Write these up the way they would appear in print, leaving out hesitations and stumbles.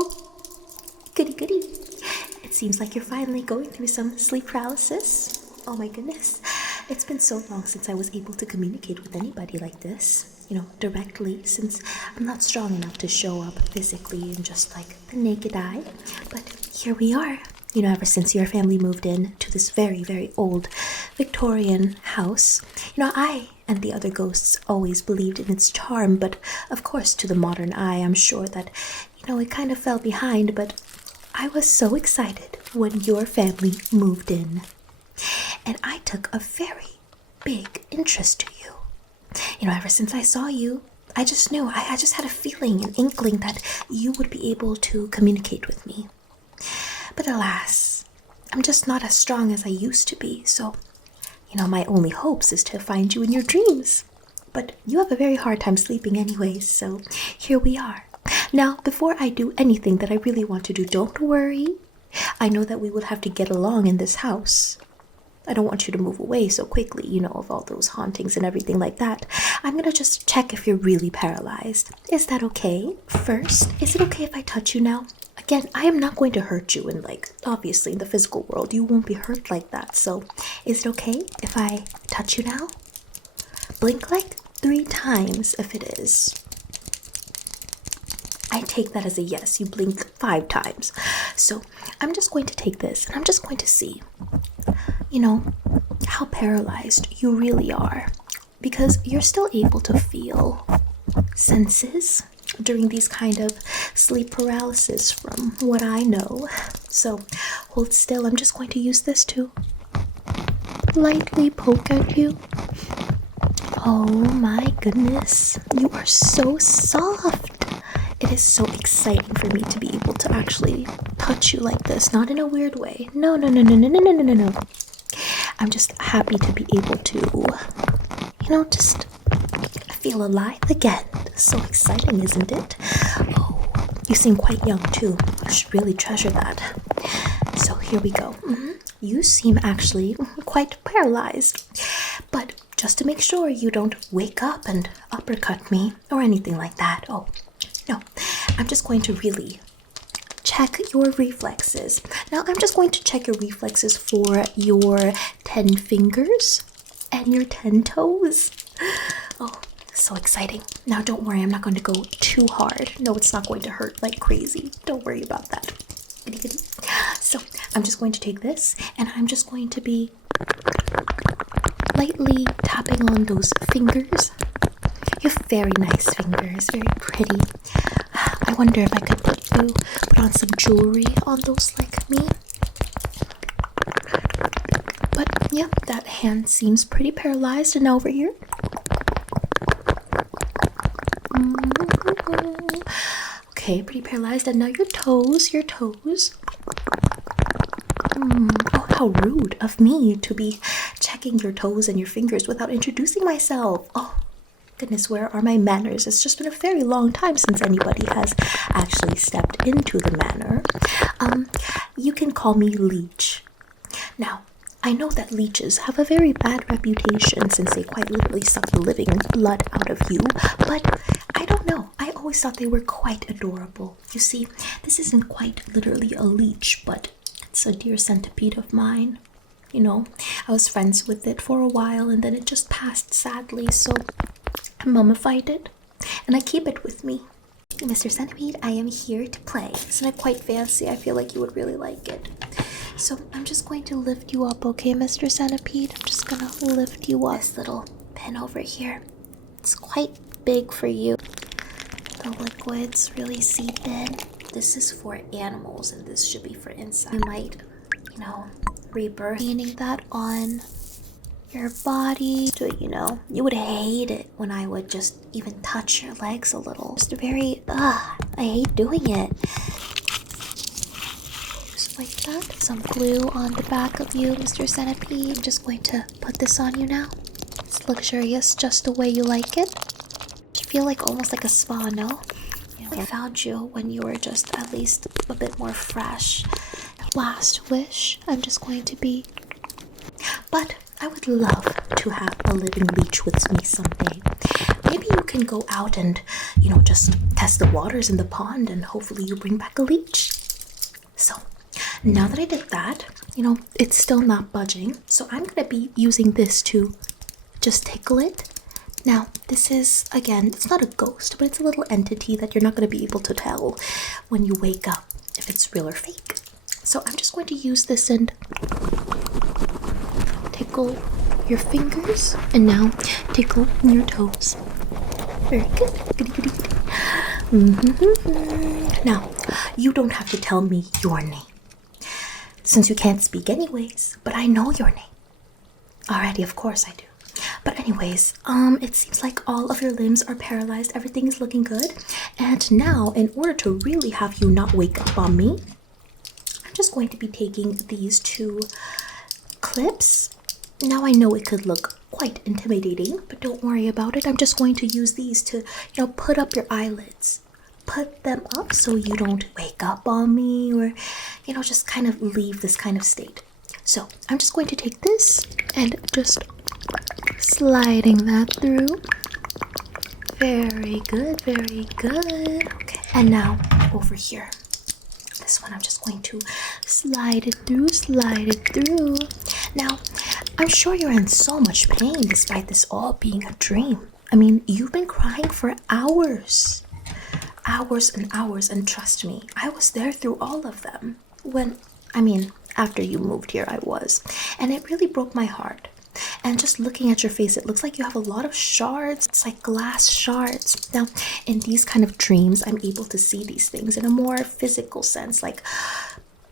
Oh, goody goody. It seems like you're finally going through some sleep paralysis. Oh my goodness. It's been so long since I was able to communicate with anybody like this, directly, since I'm not strong enough to show up physically in just like the naked eye. But here we are. Ever since your family moved in to this very, very old Victorian house, I and the other ghosts always believed in its charm, but of course to the modern eye, I'm sure that, it kind of fell behind, but I was so excited when your family moved in. And I took a very big interest to you. Ever since I saw you, I just knew, I just had a feeling, an inkling that you would be able to communicate with me. But alas, I'm just not as strong as I used to be, so, my only hopes is to find you in your dreams. But you have a very hard time sleeping anyways, so here we are. Now, before I do anything that I really want to do, don't worry. I know that we would have to get along in this house. I don't want you to move away so quickly, of all those hauntings and everything like that. I'm gonna just check if you're really paralyzed. Is that okay? First, is it okay if I touch you now? Again, I am not going to hurt you, and obviously in the physical world, you won't be hurt like that. So, is it okay if I touch you now? Blink 3 times if it is. I take that as a yes. You blink 5 times. So, I'm just going to take this, and I'm just going to see, how paralyzed you really are. Because you're still able to feel senses during these kind of sleep paralysis from what I know. So hold still. I'm just going to use this to lightly poke at you. Oh my goodness, you are so soft. It is so exciting for me to be able to actually touch you like this, not in a weird way. No. I'm just happy to be able to, just feel alive again. So exciting, isn't it? Oh, you seem quite young too. I should really treasure that. So here we go. You seem actually quite paralyzed. But just to make sure you don't wake up and uppercut me or anything like that. Oh, no. I'm just going to really check your reflexes. Now, I'm just going to check your reflexes for your 10 fingers and your 10 toes. Oh, so exciting. Now, don't worry. I'm not going to go too hard. No, it's not going to hurt like crazy. Don't worry about that. So, I'm just going to take this, and I'm just going to be lightly tapping on those fingers. You have very nice fingers, very pretty. I wonder if I could put on some jewelry on those like me. But yeah, that hand seems pretty paralyzed. And over here. Okay, pretty paralyzed. And now your toes. Oh, how rude of me to be checking your toes and your fingers without introducing myself. Oh, goodness, where are my manners? It's just been a very long time since anybody has actually stepped into the manor. You can call me Leech. Now, I know that leeches have a very bad reputation since they quite literally suck the living blood out of you, but I don't know. I always thought they were quite adorable. You see, this isn't quite literally a leech, but it's a dear centipede of mine. I was friends with it for a while, and then it just passed sadly, so I mummified it, and I keep it with me. Mr. Centipede, I am here to play. Isn't it quite fancy? I feel like you would really like it. So I'm just going to lift you up, okay, Mr. Centipede? I'm just gonna lift you up. This little pen over here, it's quite big for you. The liquids really seep in. This is for animals, and this should be for insects. You might, rebirth. Meaning that on your body. So, you would hate it when I would just even touch your legs a little. Just very, I hate doing it. Just like that. Some glue on the back of you, Mr. Centipede. I'm just going to put this on you now. It's luxurious, just the way you like it. I feel almost like a spa, no? I found you when you were just at least a bit more fresh. Last wish, I'm just going to be... But I would love to have a living leech with me someday. Maybe you can go out and, just test the waters in the pond and hopefully you bring back a leech. So, now that I did that, it's still not budging. So I'm going to be using this to just tickle it. Now, this is, again, it's not a ghost, but it's a little entity that you're not going to be able to tell when you wake up if it's real or fake. So I'm just going to use this and tickle your fingers, and now tickle your toes. Very good. Goody, goody, goody. Now, you don't have to tell me your name, since you can't speak anyways, but I know your name. Alrighty, of course I do. But anyways, it seems like all of your limbs are paralyzed. Everything is looking good. And now, in order to really have you not wake up on me, I'm just going to be taking these 2 clips. Now I know it could look quite intimidating, but don't worry about it. I'm just going to use these to, put up your eyelids. Put them up so you don't wake up on me or, just kind of leave this kind of state. So I'm just going to take this and just sliding that through. Very good, very good. Okay, and now over here. This one I'm just going to slide it through. Now, I'm sure you're in so much pain despite this all being a dream. I mean, you've been crying for hours. Hours and hours, and trust me, I was there through all of them. After you moved here, I was. And it really broke my heart. And just looking at your face, it looks like you have a lot of shards. It's like glass shards. Now, in these kind of dreams, I'm able to see these things in a more physical sense, like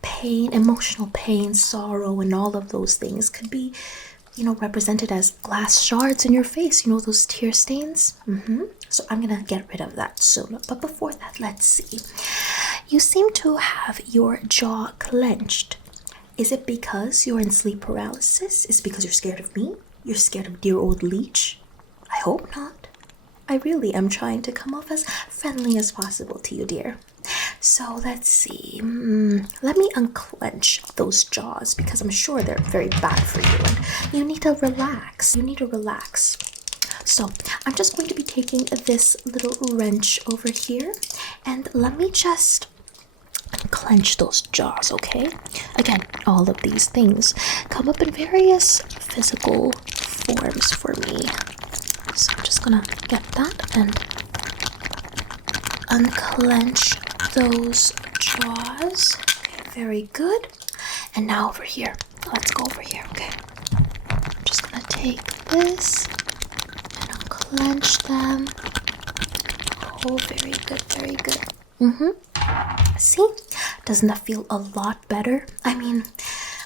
pain, emotional pain, sorrow, and all of those things could be, represented as glass shards in your face. Those tear stains? So I'm gonna get rid of that soon. But before that, let's see. You seem to have your jaw clenched. Is it because you're in sleep paralysis? Is it because you're scared of me? You're scared of dear old Leech? I hope not. I really am trying to come off as friendly as possible to you, dear. So let's see. Let me unclench those jaws because I'm sure they're very bad for you and you need to relax. So I'm just going to be taking this little wrench over here and let me just unclench those jaws, okay? Again, all of these things come up in various physical forms for me. So I'm just gonna get that and unclench those jaws. Okay, very good. And now over here. Let's go over here, okay? I'm just gonna take this and unclench them. Oh, very good, very good. See? Doesn't that feel a lot better?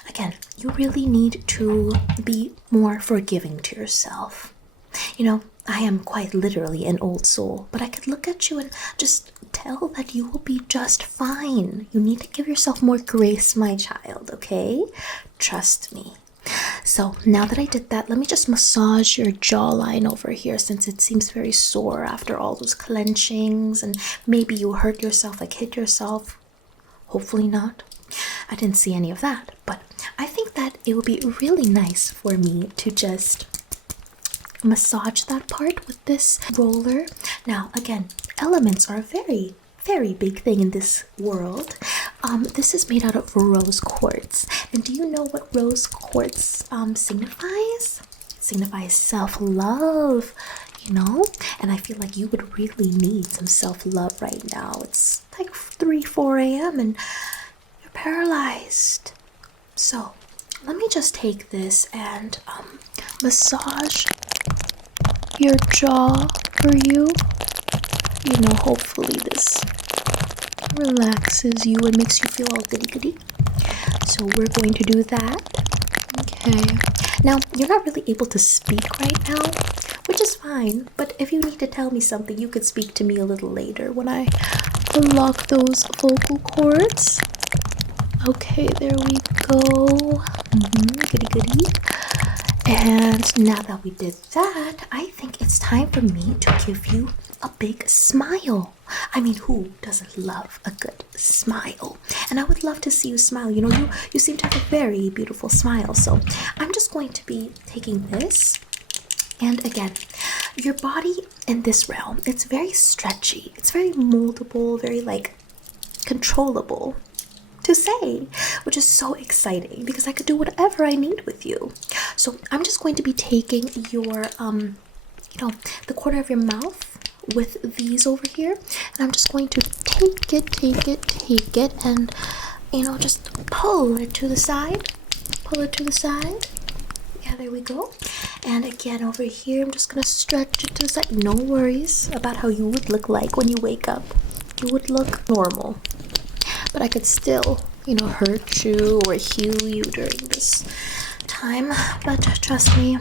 Again, you really need to be more forgiving to yourself. I am quite literally an old soul, but I could look at you and just tell that you will be just fine. You need to give yourself more grace, my child, okay? Trust me. So now that I did that, let me just massage your jawline over here since it seems very sore after all those clenchings and maybe you hurt yourself, like hit yourself. Hopefully not. I didn't see any of that, but I think that it would be really nice for me to just massage that part with this roller. Now, again, elements are a very, very big thing in this world. This is made out of rose quartz. And do you know what rose quartz signifies? It signifies self-love, And I feel like you would really need some self-love right now. It's like 3-4 a.m. and you're paralyzed. So, let me just take this and massage your jaw for you. Hopefully this relaxes you and makes you feel all goody-goody. So we're going to do that. Okay. Now, you're not really able to speak right now, which is fine. But if you need to tell me something, you could speak to me a little later when I unlock those vocal cords. Okay, there we go. Goody-goody. And now that we did that, I think it's time for me to give you a big smile. I mean, who doesn't love a good smile? And I would love to see you smile. You know, you seem to have a very beautiful smile. So I'm just going to be taking this. And again, your body in this realm, it's very stretchy. It's very moldable, very like controllable to say, which is so exciting because I could do whatever I need with you. So I'm just going to be taking your the corner of your mouth with these over here, and I'm just going to take it and just pull it to the side. Yeah, there we go. And again over here, I'm just gonna stretch it to the side. No worries about how you would look like when you wake up. You would look normal, but I could still hurt you or heal you during this time. But trust me,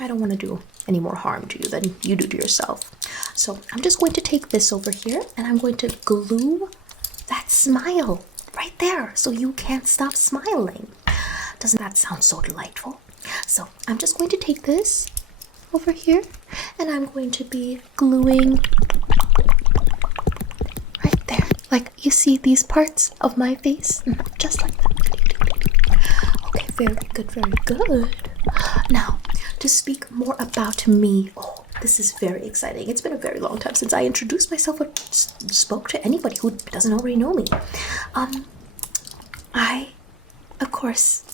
I don't want to do any more harm to you than you do to yourself. So I'm just going to take this over here and I'm going to glue that smile right there so you can't stop smiling. Doesn't that sound so delightful? So I'm just going to take this over here and I'm going to be gluing right there. Like you see these parts of my face? Just like that. Okay, very good, very good. Now, to speak more about me. Oh, this is very exciting. It's been a very long time since I introduced myself or spoke to anybody who doesn't already know me. I, of course,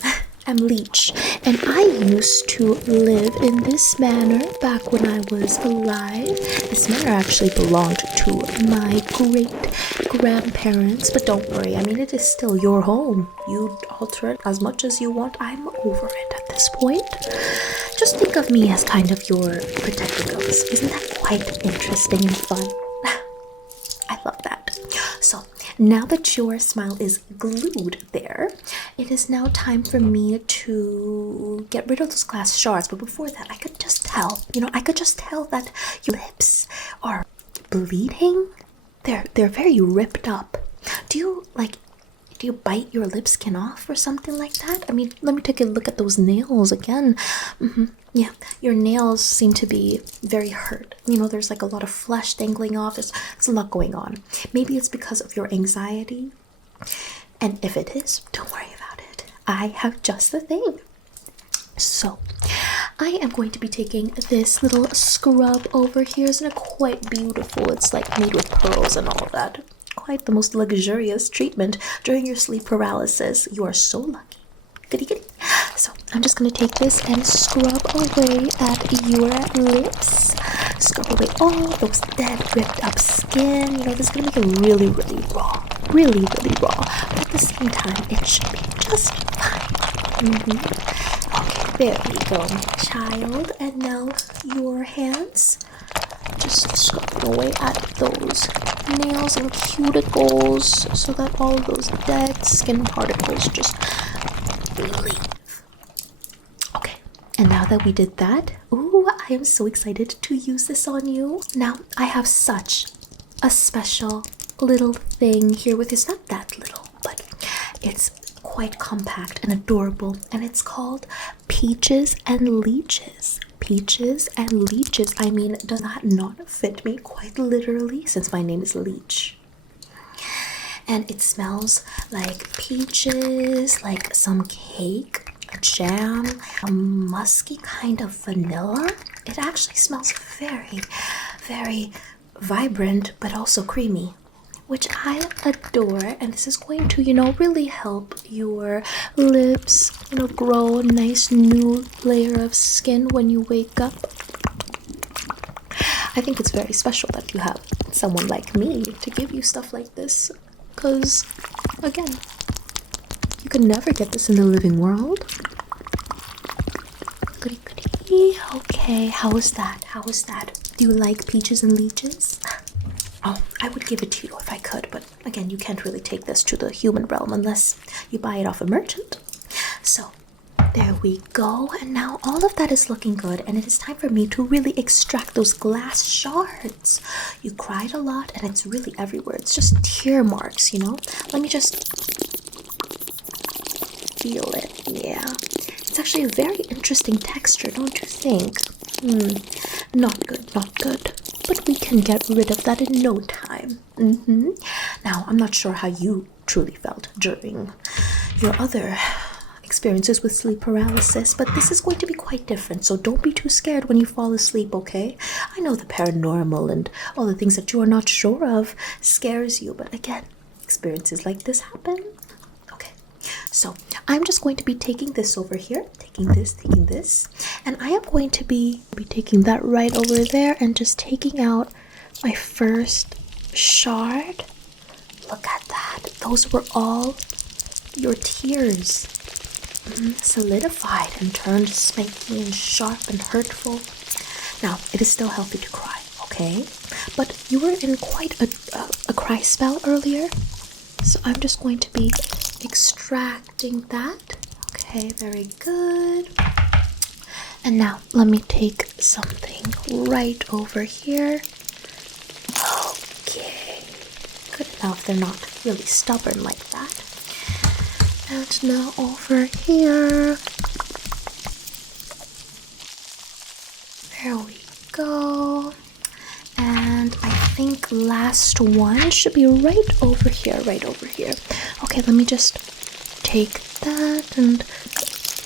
am Leech, and I used to live in this manor back when I was alive. This manor actually belonged to my great-grandparents, but don't worry, I mean, it is still your home. You alter it as much as you want. I'm over it at this point. Just think of me as kind of your protector ghost. Isn't that quite interesting and fun? I love that. So, now that your smile is glued there, it is now time for me to get rid of those glass shards. But before that, I could just tell, that your lips are bleeding. They're very ripped up. Do you bite your lip skin off or something like that? I mean, let me take a look at those nails again. Yeah, your nails seem to be very hurt. There's like a lot of flesh dangling off. There's a lot going on. Maybe it's because of your anxiety. And if it is, don't worry about it. I have just the thing. So, I am going to be taking this little scrub over here. Isn't it quite beautiful? It's like made with pearls and all of that. Quite the most luxurious treatment during your sleep paralysis. You are so lucky. Goody goody. So I'm just going to take this and scrub away at your lips. Scrub away all those dead, ripped up skin. This is going to make it really, really raw. Really, really raw. But at the same time, it should be just fine. Okay, there we go, child. And now your hands. Just scrubbing away at those nails and cuticles so that all those dead skin particles just leave. Okay, and now that we did that, ooh, I am so excited to use this on you. Now, I have such a special little thing here with you. It's not that little, but it's quite compact and adorable, and it's called Peaches and Leeches. Peaches and Leeches. I mean, does that not fit me quite literally since my name is Leech? And it smells like peaches, like some cake, a jam, a musky kind of vanilla. It actually smells very, very vibrant, but also creamy, which I adore. And this is going to, really help your lips, grow a nice new layer of skin when you wake up. I think it's very special that you have someone like me to give you stuff like this, because, again, you could never get this in the living world. Goody goody. Okay, how was that? Do you like Peaches and Leeches? Oh, I would give it to you if I could, but again, you can't really take this to the human realm unless you buy it off a merchant. So, there we go, and now all of that is looking good, and it is time for me to really extract those glass shards. You cried a lot, and it's really everywhere. It's just tear marks, Let me just feel it. Yeah. It's actually a very interesting texture, don't you think? Not good. But we can get rid of that in no time. time. Now, I'm not sure how you truly felt during your other experiences with sleep paralysis, but this is going to be quite different, so don't be too scared when you fall asleep, okay? I know the paranormal and all the things that you are not sure of scares you, but again, experiences like this happen. Okay, so I'm just going to be taking this over here, taking this, and I am going to be taking that right over there and just taking out my first shard. Look at that. Those were all your tears. Solidified and turned spanky and sharp and hurtful. Now, it is still healthy to cry, okay? But you were in quite a cry spell earlier, so I'm just going to be extracting that. Okay, very good. And now, let me take something right over here. Okay. Good enough, they're not really stubborn like that. And now over here. There we go. And I think last one should be right over here, Okay, let me just take that and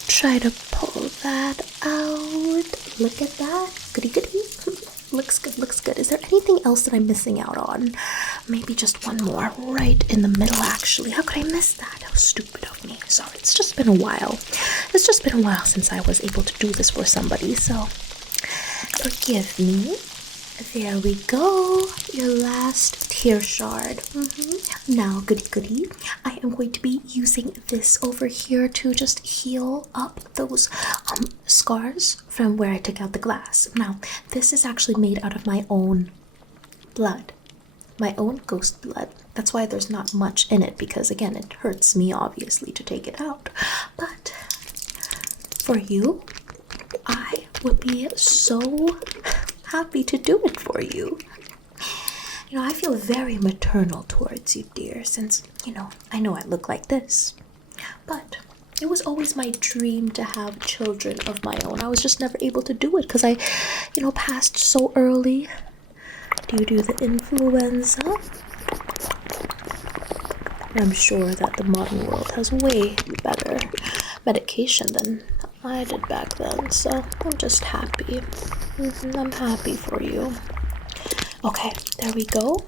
try to pull that out. Look at that. Goody goody. Looks good. Is there anything else that I'm missing out on? Maybe just one more right in the middle, actually. How could I miss that? How stupid of me. Sorry, it's just been a while. It's just been a while since I was able to do this for somebody, so forgive me. There we go. Your last tear shard. Now, goody, I am going to be using this over here to just heal up those scars from where I took out the glass. Now, this is actually made out of my own blood. My own ghost blood. That's why there's not much in it, because again, it hurts me obviously to take it out. But for you, I would be so happy to do it for you. You know, I feel very maternal towards you, dear, since, I know I look like this. But it was always my dream to have children of my own. I was just never able to do it because I, passed so early due to the influenza. I'm sure that the modern world has way better medication than I did back then, so I'm just happy. I'm happy for you. Okay, there we go.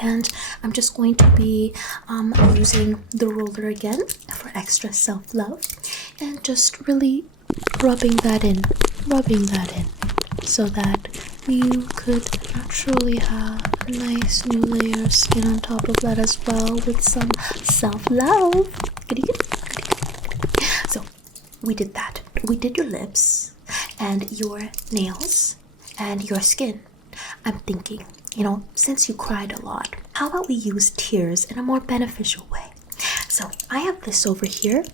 And I'm just going to be using the roller again for extra self-love and just really rubbing that in so that you could naturally have a nice new layer of skin on top of that as well with some self-love. So we did that. We did your lips and your nails and your skin. I'm thinking, since you cried a lot, how about we use tears in a more beneficial way? So I have this over here,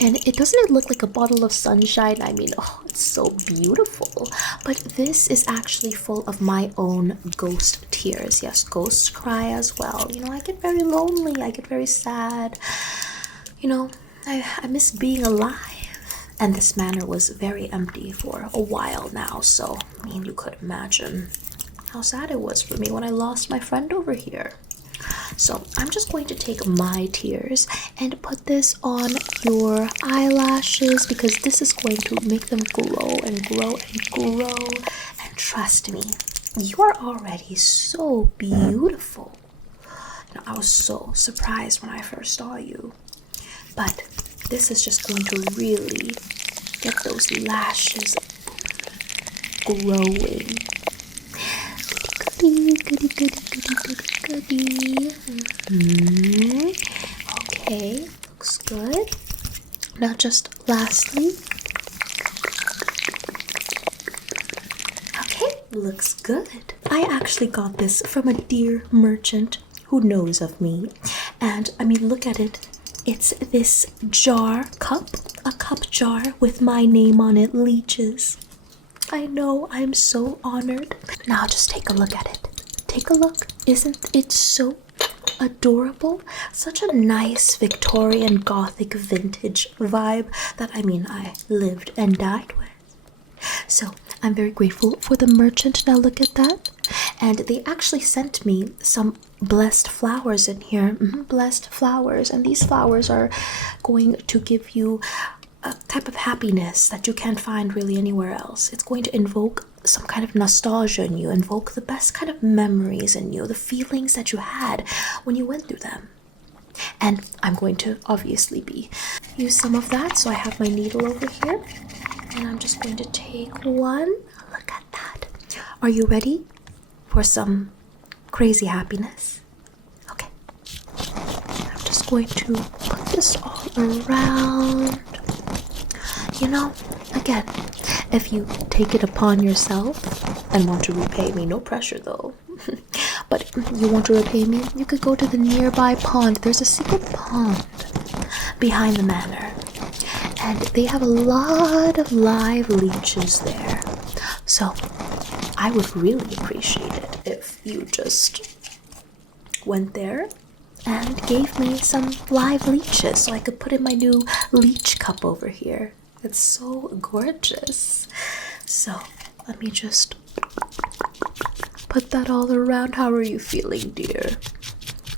and doesn't it look like a bottle of sunshine? I mean, oh, it's so beautiful. But this is actually full of my own ghost tears. Yes, ghosts cry as well. I get very lonely. I get very sad. I miss being alive. And this manor was very empty for a while now, so, you could imagine how sad it was for me when I lost my friend over here. So I'm just going to take my tears and put this on your eyelashes because this is going to make them grow and grow and grow. And trust me, you are already so beautiful. I was so surprised when I first saw you. But this is just going to really get those lashes growing. Goody. Okay, looks good. Now just lastly. Okay, looks good. I actually got this from a dear merchant who knows of me. And look at it. It's this jar, a cup jar with my name on it, Leeches. I know, I'm so honored. Now just take a look at it. Take a look. Isn't it so adorable? Such a nice Victorian Gothic vintage vibe that I lived and died with. So I'm very grateful for the merchant. Now look at that. And they actually sent me some blessed flowers in here. Blessed flowers. And these flowers are going to give you a type of happiness that you can't find really anywhere else. It's going to invoke some kind of nostalgia in you, invoke the best kind of memories in you, the feelings that you had when you went through them. And I'm going to obviously use some of that. So I have my needle over here, and I'm just going to take one. Look at that. Are you ready for some crazy happiness? Okay. I'm just going to put this all around. You know, again, if you take it upon yourself and want to repay me, no pressure though. But you want to repay me, you could go to the nearby pond. There's a secret pond behind the manor, and they have a lot of live leeches there. So I would really appreciate it if you just went there and gave me some live leeches so I could put in my new leech cup over here. It's so gorgeous. So let me just put that all around. How are you feeling, dear?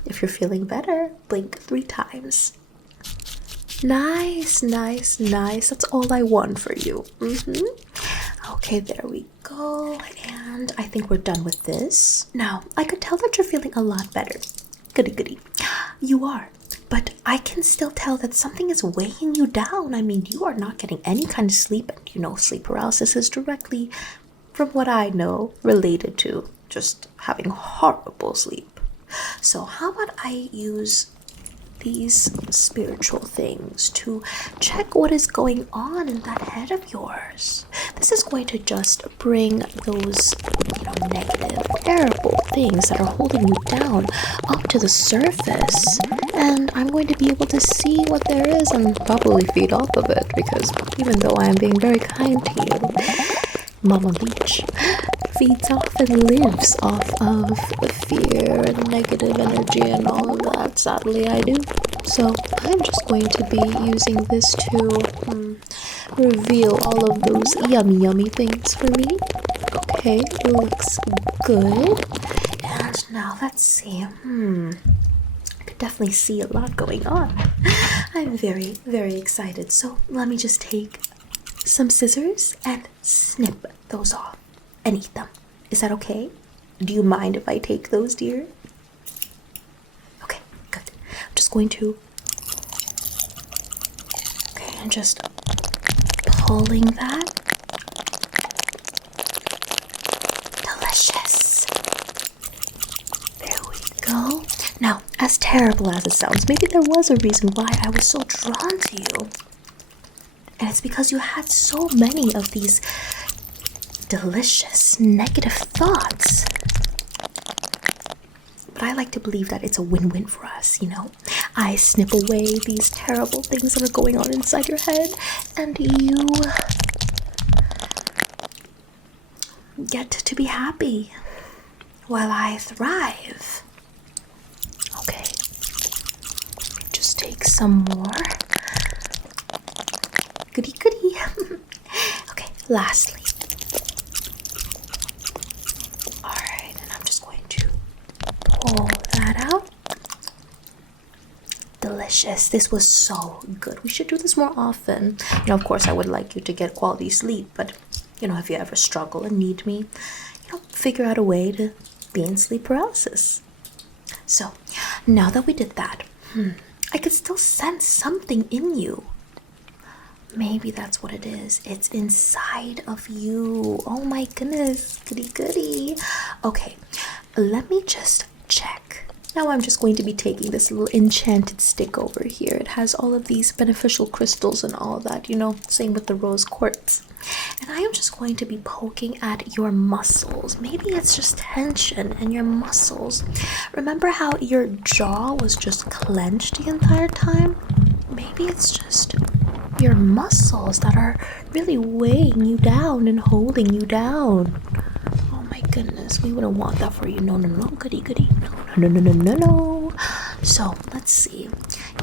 If you're feeling better, blink 3 times. Nice, nice, nice. That's all I want for you. Okay, there we go. And I think we're done with this. Now, I could tell that you're feeling a lot better. Goody, goody. You are. But I can still tell that something is weighing you down. I mean, you are not getting any kind of sleep. And you know, sleep paralysis is directly, from what I know, related to just having horrible sleep. So how about I use these spiritual things to check what is going on in that head of yours. This is going to just bring those, negative, terrible things that are holding you down up to the surface. And I'm going to be able to see what there is and probably feed off of it, because even though I am being very kind to you, Mama Leech feeds off and lives off of fear and negative energy and all of that. Sadly, I do. So I'm just going to be using this to reveal all of those yummy things for me. Okay, looks good. And now let's see. I could definitely see a lot going on. I'm very, very excited. So let me just take some scissors and snip those off and eat them. Is that okay? Do you mind if I take those, dear? Okay, good. I'm just going to... Okay, and just pulling that. Delicious. There we go. Now, as terrible as it sounds, maybe there was a reason why I was so drawn to you. And it's because you had so many of these delicious negative thoughts. But I like to believe that it's a win-win for us, I snip away these terrible things that are going on inside your head, and you get to be happy while I thrive. Okay, just take some more. Goody goody. Okay, lastly. Alright, and I'm just going to pull that out. Delicious. This was so good. We should do this more often. Of course, I would like you to get quality sleep, but, if you ever struggle and need me, figure out a way to be in sleep paralysis. So, now that we did that, I could still sense something in you. Maybe that's what it is. It's inside of you. Oh my goodness. Goody goody. Okay, let me just check. Now I'm just going to be taking this little enchanted stick over here. It has all of these beneficial crystals and all that, same with the rose quartz. And I am just going to be poking at your muscles. Maybe it's just tension in your muscles. Remember how your jaw was just clenched the entire time? Maybe it's just your muscles that are really weighing you down and holding you down. Oh my goodness, we wouldn't want that for you. No, goody goody. No. So let's see.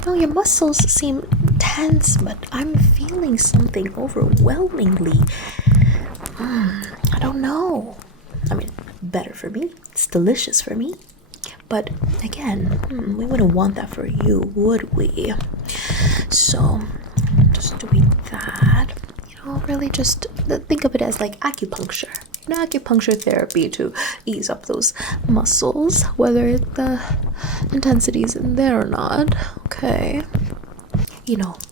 Your muscles seem tense, but I'm feeling something overwhelmingly. I don't know. better for me. It's delicious for me. But again, we wouldn't want that for you, would we? So, just doing that. Really just think of it as like acupuncture. Acupuncture therapy to ease up those muscles, whether the intensity's in there or not. Okay.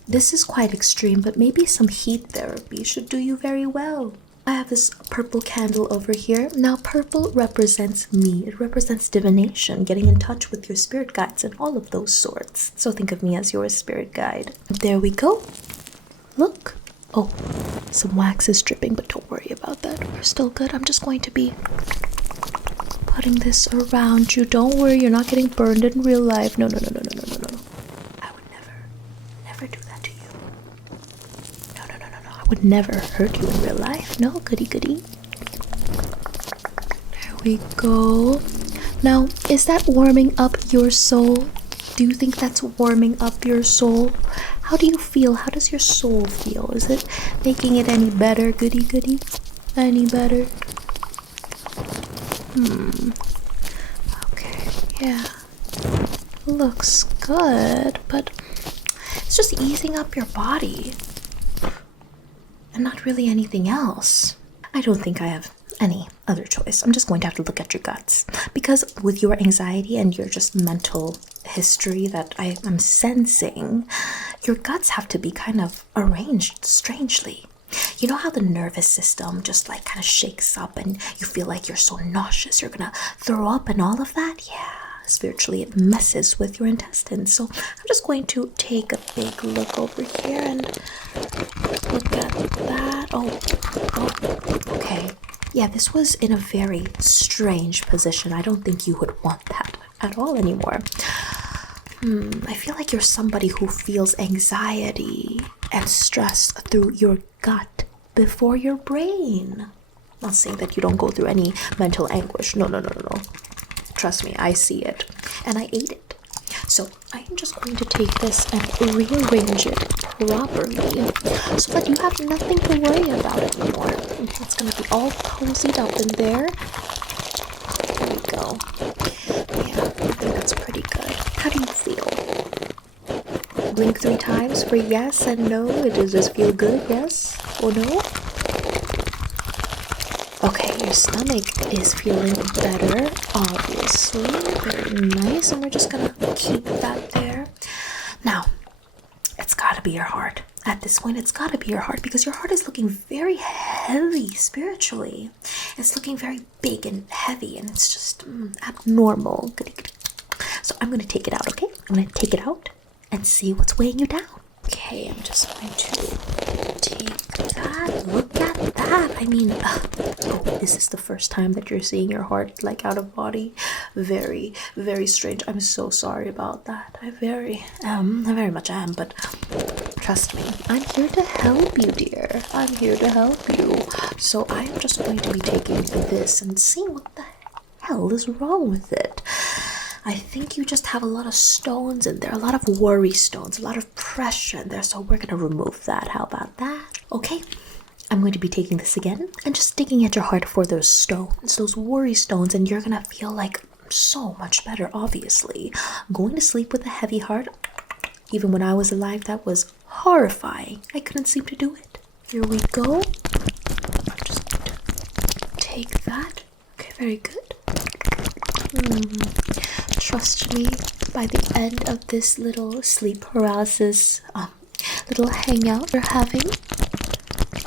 This is quite extreme, but maybe some heat therapy should do you very well. I have this purple candle over here. Now, purple represents me. It represents divination, getting in touch with your spirit guides and all of those sorts. So think of me as your spirit guide. There we go. Look. Oh, some wax is dripping, but don't worry about that. We're still good. I'm just going to be putting this around you. Don't worry, you're not getting burned in real life. No. I would never do that to you. No. I would never hurt you in real life. No, goody. There we go. Now, is that warming up your soul? Do you think that's warming up your soul? How do you feel? How does your soul feel? Is it making it any better? Goody? Any better? Okay, yeah. Looks good, but it's just easing up your body. And not really anything else. I don't think I have any other choice. I'm just going to have to look at your guts. Because with your anxiety and your just mental history that I am sensing, your guts have to be kind of arranged strangely. You know how the nervous system just like kind of shakes up and you feel like you're so nauseous, you're gonna throw up and all of that? Yeah, spiritually it messes with your intestines. So I'm just going to take a big look over here and look at that. Oh, okay. Yeah, this was in a very strange position. I don't think you would want that at all anymore. I feel like you're somebody who feels anxiety and stress through your gut before your brain. Not saying that you don't go through any mental anguish. No. Trust me, I see it. And I ate it. So I am just going to take this and rearrange it properly so that you have nothing to worry about anymore. It's going to be all cozied up in there. There we go. Yeah, I think that's pretty good. How do you feel? Blink 3 times for yes and no. Does this feel good? Yes or no? Okay, your stomach is feeling better, obviously. Very nice. And we're just gonna keep that there. Now, it's gotta be your heart. At this point, it's gotta be your heart because your heart is looking very heavy spiritually. It's looking very big and heavy, and it's just abnormal. So I'm gonna take it out, okay? I'm gonna take it out and see what's weighing you down. Okay, I'm just going to take that. Look at that. I mean, is this the first time that you're seeing your heart like out of body? Very, very strange. I'm so sorry about that. I very much am, but trust me, I'm here to help you, dear. I'm here to help you. So I am just going to be taking this and seeing what the hell is wrong with it. I think you just have a lot of stones in there, a lot of worry stones, a lot of pressure in there, so we're going to remove that. How about that? Okay, I'm going to be taking this again and just digging at your heart for those stones, those worry stones, and you're going to feel like so much better, obviously. Going to sleep with a heavy heart, even when I was alive, that was horrifying. I couldn't seem to do it. Here we go. Just take that. Okay, very good. Trust me, by the end of this little sleep paralysis, little hangout we're having,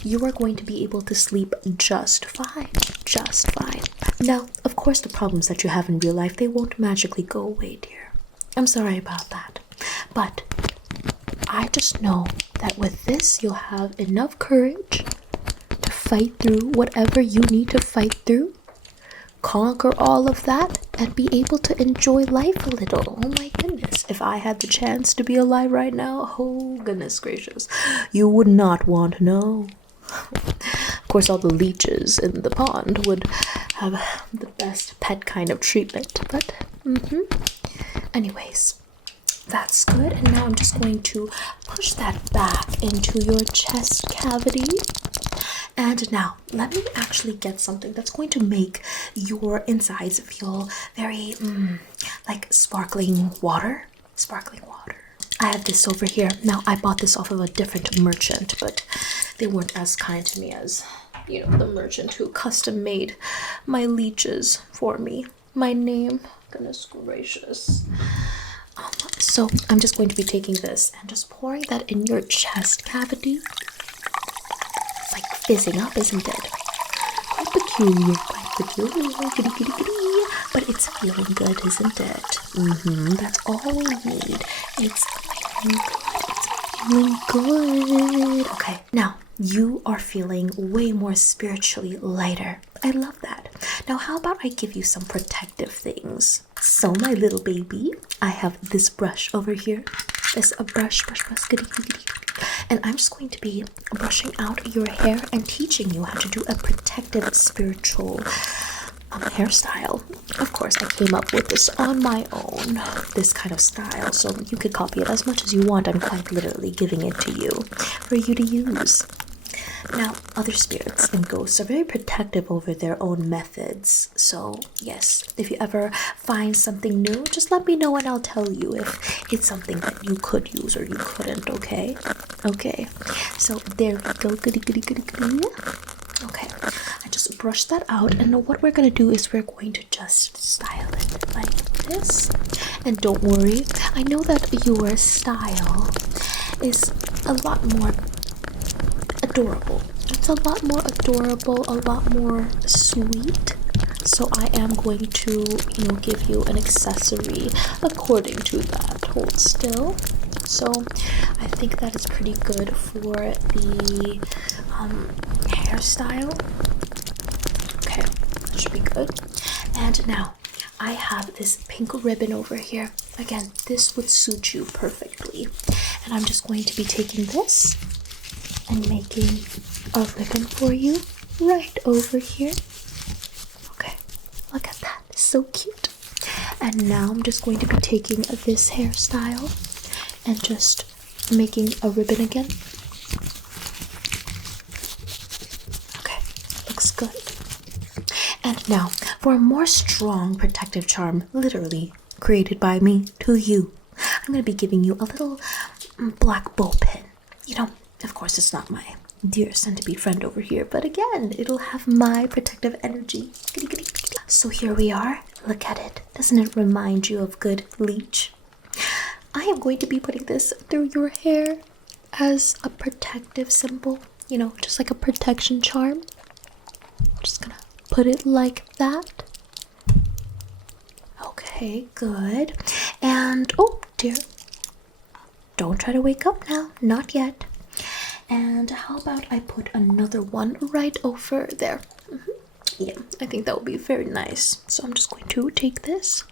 you are going to be able to sleep just fine. Just fine. Now, of course, the problems that you have in real life, they won't magically go away, dear. I'm sorry about that. But I just know that with this, you'll have enough courage to fight through whatever you need to fight through, conquer all of that, and be able to enjoy life a little. Oh my goodness, if I had the chance to be alive right now, oh goodness gracious, you would not want to know. Of course, all the leeches in the pond would have the best pet kind of treatment, but anyways, that's good. And now I'm just going to push that back into your chest cavity And now, let me actually get something that's going to make your insides feel very, like sparkling water. Sparkling water. I have this over here. Now, I bought this off of a different merchant, but they weren't as kind to me as, you know, the merchant who custom made my leeches for me. My name. Goodness gracious. So, I'm just going to be taking this and just pouring that in your chest cavity. It's like fizzing up, isn't it? Quite peculiar, quite peculiar. Giddy, giddy, giddy. But it's feeling good, isn't it? That's all we need. It's feeling good. It's feeling good. Okay, now you are feeling way more spiritually lighter. I love that. Now, how about I give you some protective things? So, my little baby, I have this brush over here. It's a brush, goody, goody, goody. And I'm just going to be brushing out your hair and teaching you how to do a protective spiritual hairstyle. Of course, I came up with this on my own, this kind of style, so you could copy it as much as you want. I'm quite literally giving it to you for you to use. Now, other spirits and ghosts are very protective over their own methods. So, yes, if you ever find something new, just let me know and I'll tell you if it's something that you could use or you couldn't, okay? Okay, so there we go. Goody, goody, goody, goody. Okay, I just brushed that out, and what we're going to do is we're going to just style it like this. And don't worry, I know that your style is a lot more adorable. It's a lot more adorable, a lot more sweet. So I am going to, give you an accessory according to that. Hold still. So I think that is pretty good for the hairstyle. Okay, that should be good. And now I have this pink ribbon over here. Again, this would suit you perfectly. And I'm just going to be taking this and making a ribbon for you right over here. Okay, look at that. So cute. And now I'm just going to be taking this hairstyle and just making a ribbon again. Okay, looks good. And now, for a more strong protective charm, literally created by me to you, I'm going to be giving you a little black bow pin. Of course, it's not my dear centipede friend over here, but again, it'll have my protective energy. So here we are. Look at it. Doesn't it remind you of good Leech? I am going to be putting this through your hair as a protective symbol, just like a protection charm. Just gonna put it like that. Okay, good. And, oh dear, don't try to wake up now, not yet. And how about I put another one right over there? Yeah, I think that would be very nice. So I'm just going to take this.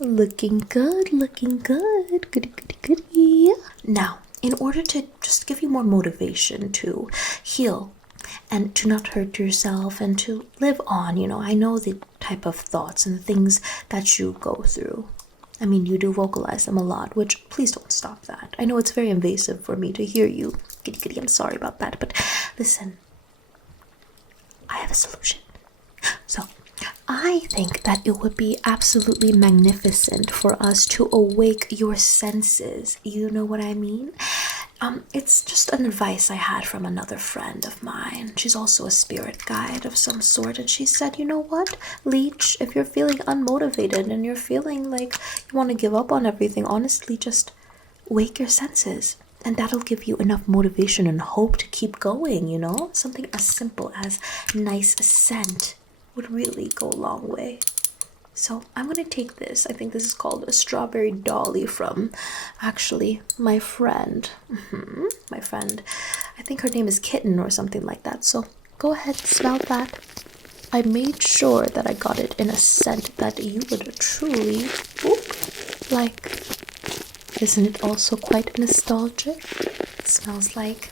Looking good, looking good. Goody, goody, goody. Now, in order to just give you more motivation to heal and to not hurt yourself and to live on, I know the type of thoughts and the things that you go through. I mean, you do vocalize them a lot, which please don't stop that. I know it's very invasive for me to hear you. Giddy, giddy, I'm sorry about that, but listen, I have a solution. So, I think that it would be absolutely magnificent for us to awake your senses. You know what I mean? It's just an advice I had from another friend of mine. She's also a spirit guide of some sort, and she said, you know what, Leech, if you're feeling unmotivated and you're feeling like you want to give up on everything, honestly, just wake your senses. And that'll give you enough motivation and hope to keep going, Something as simple as nice scent would really go a long way. So I'm going to take this. I think this is called a strawberry dolly from, actually, my friend. My friend. I think her name is Kitten or something like that. So go ahead, smell that. I made sure that I got it in a scent that you would truly like. Isn't it also quite nostalgic? It smells like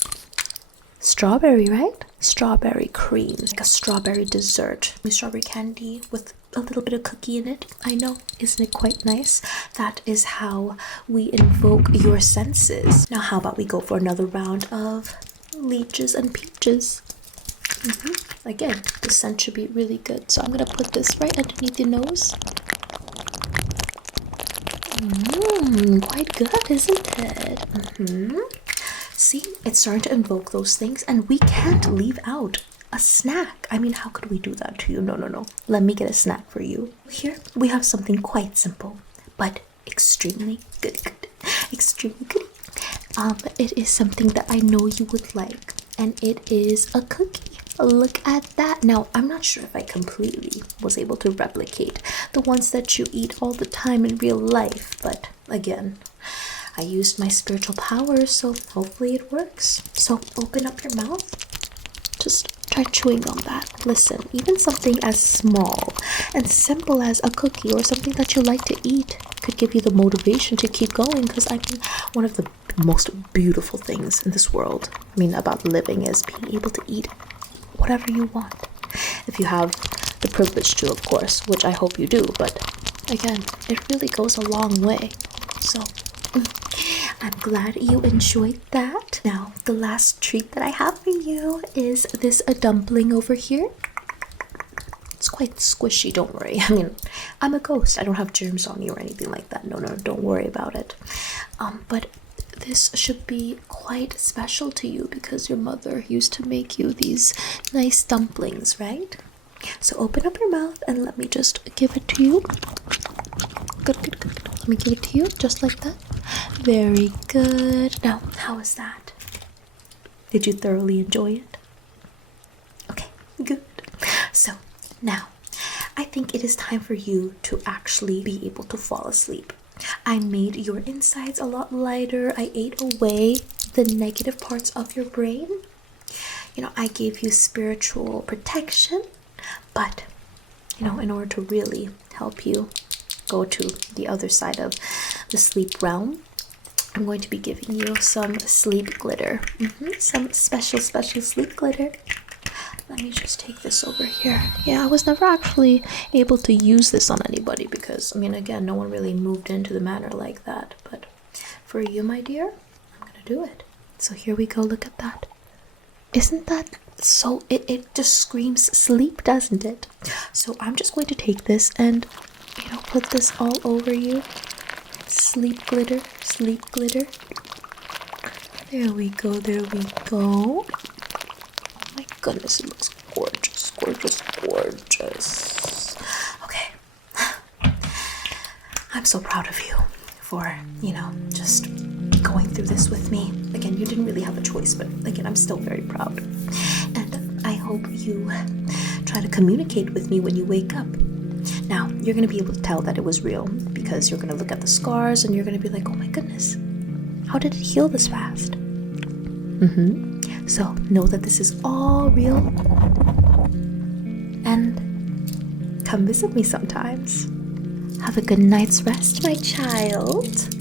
strawberry, right? Strawberry cream, like a strawberry dessert. Strawberry candy with a little bit of cookie in it. I know, isn't it quite nice? That is how we invoke your senses. Now how about we go for another round of leeches and peaches? Again, the scent should be really good. So I'm gonna put this right underneath your nose. Quite good, isn't it? See, it's starting to invoke those things, and we can't leave out a snack. I mean, how could we do that to you? No. Let me get a snack for you. Here, we have something quite simple, but extremely good. Extremely good. It is something that I know you would like, and it is a cookie. Look at that. Now, I'm not sure if I completely was able to replicate the ones that you eat all the time in real life, but again, I used my spiritual powers, so hopefully it works. So open up your mouth. Just try chewing on that. Listen, even something as small and simple as a cookie or something that you like to eat could give you the motivation to keep going, because I mean, one of the most beautiful things in this world, about living, is being able to eat whatever you want. If you have the privilege to, of course, which I hope you do, but again, it really goes a long way. So I'm glad you enjoyed that. Now, the last treat that I have for you is this dumpling over here. It's quite squishy, don't worry. I'm a ghost. I don't have germs on me or anything like that. No, don't worry about it. But this should be quite special to you because your mother used to make you these nice dumplings, right? So open up your mouth and let me just give it to you. Good. Let me give it to you just like that. Very good. Now, how is that? Did you thoroughly enjoy it? Okay, good. So now, I think it is time for you to actually be able to fall asleep. I made your insides a lot lighter. I ate away the negative parts of your brain. I gave you spiritual protection, but, in order to really help you go to the other side of the sleep realm, I'm going to be giving you some sleep glitter. Some special sleep glitter. Let me just take this over here. Yeah, I was never actually able to use this on anybody because, again, no one really moved into the manor like that. But for you, my dear, I'm gonna do it. So here we go. Look at that. Isn't that so? It just screams sleep, doesn't it? So I'm just going to take this and, put this all over you. Sleep glitter, sleep glitter. There we go. Oh my goodness, it looks gorgeous. Okay. I'm so proud of you for, just going through this with me. Again, you didn't really have a choice, but again, I'm still very proud. And I hope you try to communicate with me when you wake up. Now, you're going to be able to tell that it was real because you're going to look at the scars and you're going to be like, oh my goodness, how did it heal this fast? So know that this is all real, and come visit me sometimes. Have a good night's rest, my child.